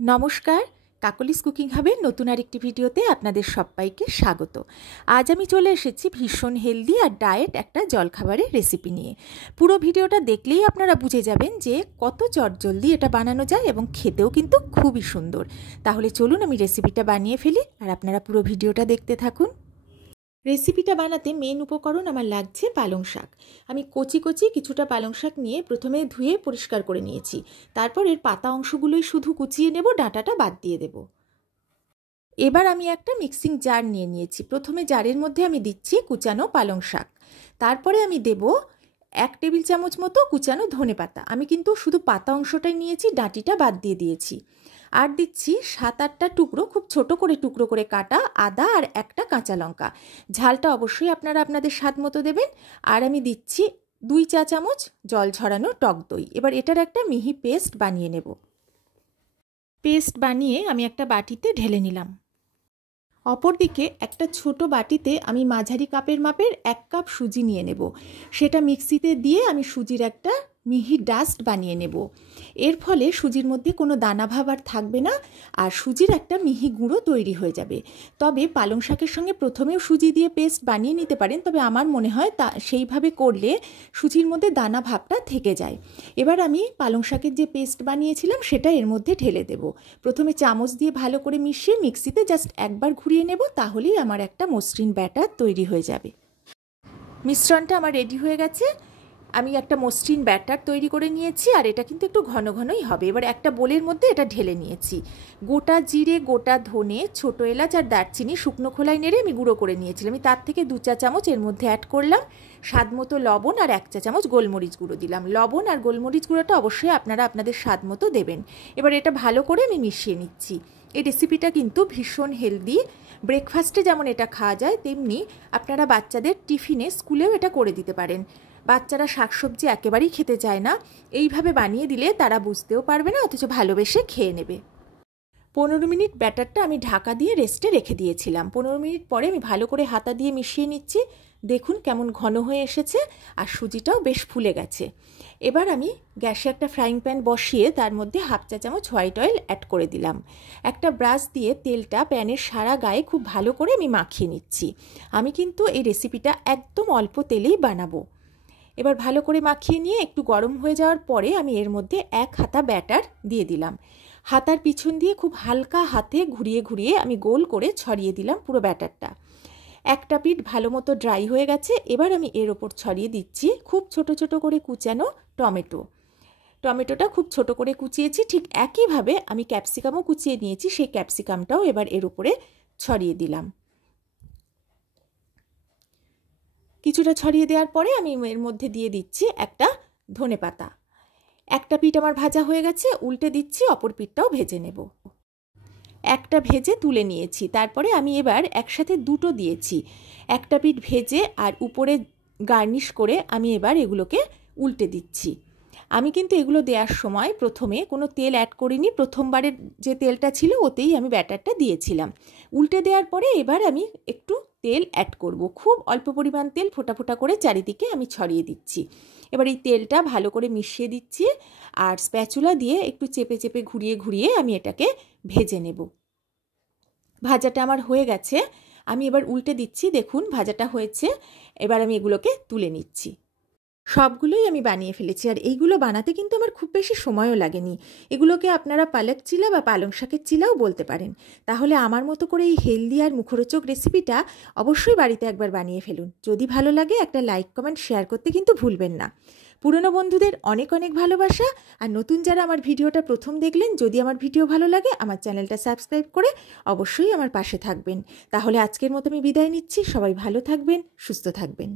নমস্কার, কাকলিস কুকিং হাবের নতুন আরেকটি ভিডিওতে আপনাদের সবাইকে স্বাগত। আজ আমি চলে এসেছি ভীষণ হেলদি আর ডায়েট একটা জলখাবারের রেসিপি নিয়ে। পুরো ভিডিওটা দেখলেই আপনারা বুঝে যাবেন যে কত চটজলদি এটা বানানো যায় এবং খেতেও কিন্তু খুবই সুন্দর। তাহলে চলুন আমি রেসিপিটা বানিয়ে ফেলি আর আপনারা পুরো ভিডিওটা দেখতে থাকুন। রেসিপিটা বানাতে মেন উপকরণ আমার লাগছে পালং শাক। আমি কচি কচি কিছুটা পালং শাক নিয়ে প্রথমে ধুয়ে পরিষ্কার করে নিয়েছি। তারপর এর পাতা অংশগুলোই শুধু কুচিয়ে নেব, ডাঁটাটা বাদ দিয়ে দেব। এবার আমি একটা মিক্সিং জার নিয়ে নিয়েছি। প্রথমে জারের মধ্যে আমি দিচ্ছি কুচানো পালং শাক, তারপরে আমি দেব 1 টেবিল চামচ মতো কুচানো ধনেপাতা। আমি কিন্তু শুধু পাতা অংশটাই নিয়েছি, ডাঁটিটা বাদ দিয়ে দিয়েছি। আর দিচ্ছি 7-8টা টুকরো, খুব ছোট করে টুকরো করে কাটা আদা আর একটা কাঁচা লঙ্কা। ঝালটা অবশ্যই আপনারা আপনাদের স্বাদ মতো দেবেন। আর আমি দিচ্ছি 2 চা চামচ জল ঝরানো টক দই। এবার এটার একটা মিহি পেস্ট বানিয়ে নেব। পেস্ট বানিয়ে আমি একটা বাটিতে ঢেলে নিলাম। অপরদিকে একটা ছোট বাটিতে আমি মাঝারি কাপের মাপের 1 কাপ সুজি নিয়ে নেব। সেটা মিক্সিতে দিয়ে আমি সুজির একটা মিহি ডাস্ট বানিয়ে নেব। এর ফলে সুজির মধ্যে কোনো দানাভাব আর থাকবে না, আর সুজির একটা মিহি গুঁড়ো তৈরি হয়ে যাবে। তবে পালং শাকের সঙ্গে প্রথমেও সুজি দিয়ে পেস্ট বানিয়ে নিতে পারেন, তবে আমার মনে হয় তা সেইভাবে করলে সুজির মধ্যে দানা ভাবটা থেকে যায়। এবার আমি পালং শাকের যে পেস্ট বানিয়েছিলাম সেটা এর মধ্যে ঢেলে দেব। প্রথমে চামচ দিয়ে ভালো করে মিশিয়ে মিক্সিতে জাস্ট একবার ঘুরিয়ে নেব, তাহলেই আমার একটা মসৃণ ব্যাটার তৈরি হয়ে যাবে। মিশ্রণটা আমার রেডি হয়ে গেছে। আমি একটা মসৃণ ব্যাটার তৈরি করে নিয়েছি, আর এটা কিন্তু একটু ঘন ঘনই হবে। এবার একটা বোলের মধ্যে এটা ঢেলে নিয়েছি। গোটা জিরে, গোটা ধনে, ছোটো এলাচ আর দারচিনি শুকনো খোলায় নেড়ে আমি গুঁড়ো করে নিয়েছিলাম। আমি তার থেকে 2 চা চামচ এর মধ্যে অ্যাড করলাম। স্বাদ মতো লবণ আর 1 চা চামচ গোলমরিচ গুঁড়ো দিলাম। লবণ আর গোলমরিচ গুঁড়োটা অবশ্যই আপনারা আপনাদের স্বাদ মতো দেবেন। এবার এটা ভালো করে আমি মিশিয়ে নিচ্ছি। এই রেসিপিটা কিন্তু ভীষণ হেলদি। ব্রেকফাস্টে যেমন এটা খাওয়া যায়, তেমনি আপনারা বাচ্চাদের টিফিনে স্কুলেও এটা করে দিতে পারেন। বাচ্চারা শাকসবজি একেবারেই খেতে চায় না, এইভাবে বানিয়ে দিলে তারা বুঝতেও পারবে না, অথচ ভালোবেসে খেয়ে নেবে। 15 মিনিট ব্যাটারটা আমি ঢাকা দিয়ে রেস্টে রেখে দিয়েছিলাম। 15 মিনিট পরে আমি ভালো করে হাতা দিয়ে মিশিয়ে নিচ্ছি। দেখুন কেমন ঘন হয়ে এসেছে, আর সুজিটাও বেশ ফুলে গেছে। এবার আমি গ্যাসে একটা ফ্রাইং প্যান বসিয়ে তার মধ্যে 1/2 চা চামচ হোয়াইট অয়েল অ্যাড করে দিলাম। একটা ব্রাশ দিয়ে তেলটা প্যানের সারা গায়ে খুব ভালো করে আমি মাখিয়ে নিচ্ছি। আমি কিন্তু এই রেসিপিটা একদম অল্প তেলেই বানাবো। এবার ভালো করে মাখিয়ে নিয়ে একটু গরম হয়ে যাওয়ার পরে আমি এর মধ্যে 1 হাতা ব্যাটার দিয়ে দিলাম। হাতার পিছন দিয়ে খুব হালকা হাতে ঘুরিয়ে ঘুরিয়ে আমি গোল করে ছড়িয়ে দিলাম পুরো ব্যাটারটা। একটা পিঠ ভালো মতো ড্রাই হয়ে গেছে। এবার আমি এর ওপর ছড়িয়ে দিচ্ছি খুব ছোট ছোট করে কুচানো টমেটো। টমেটোটা খুব ছোট করে কুচিয়েছি। ঠিক একইভাবে আমি ক্যাপসিকামও কুচিয়ে নিয়েছি, সেই ক্যাপসিকামটাও এবার এর উপরে ছড়িয়ে দিলাম। কিছুটা ছড়িয়ে দেওয়ার পরে আমি এর মধ্যে দিয়ে দিচ্ছি একটা ধনেপাতা। একটা পিঠ আমার ভাজা হয়ে গেছে, উল্টে দিচ্ছি, অপর পিঠটাও ভেজে নেব। একটা ভেজে তুলে নিয়েছি। তারপরে আমি এবার একসাথে দুটো দিয়েছি। একটা পিঠ ভেজে আর উপরে গার্নিশ করে আমি এবার এগুলোকে উল্টে দিচ্ছি। আমি কিন্তু এগুলো দেওয়ার সময় প্রথমে কোনো তেল অ্যাড করিনি। প্রথমবারের যে তেলটা ছিল ওতেই আমি ব্যাটারটা দিয়েছিলাম। উল্টে দেওয়ার পরে এবার আমি একটু তেল অ্যাড করব। খুব অল্প পরিমাণ তেল ফোঁটা ফোঁটা করে চারিদিকে আমি ছড়িয়ে দিচ্ছি। এবার এই তেলটা ভালো করে মিশিয়ে দিচ্ছি, আর স্প্যাচুলা দিয়ে একটু চেপে চেপে ঘুরিয়ে ঘুরিয়ে আমি এটাকে ভেজে নেব। ভাজাটা আমার হয়ে গেছে। আমি এবার উল্টে দিচ্ছি। দেখুন ভাজাটা হয়েছে। এবার আমি এগুলোকে তুলে নিচ্ছি। সবগুলোই আমি বানিয়ে ফেলেছি, আর এইগুলো বানাতে কিন্তু আমার খুব বেশি সময়ও লাগেনি। এগুলোকে আপনারা পালক চিলা বা পালং শাকের চিলাও বলতে পারেন। তাহলে আমার মতো করে এই হেলদি আর মুখরোচক রেসিপিটা অবশ্যই বাড়িতে একবার বানিয়ে ফেলুন। যদি ভালো লাগে একটা লাইক, কমেন্ট, শেয়ার করতে কিন্তু ভুলবেন না। পুরনো বন্ধুদের অনেক অনেক ভালোবাসা, আর নতুন যারা আমার ভিডিওটা প্রথম দেখলেন, যদি আমার ভিডিও ভালো লাগে আমার চ্যানেলটা সাবস্ক্রাইব করে অবশ্যই আমার পাশে থাকবেন। তাহলে আজকের মতো আমি বিদায় নিচ্ছি। সবাই ভালো থাকবেন, সুস্থ থাকবেন।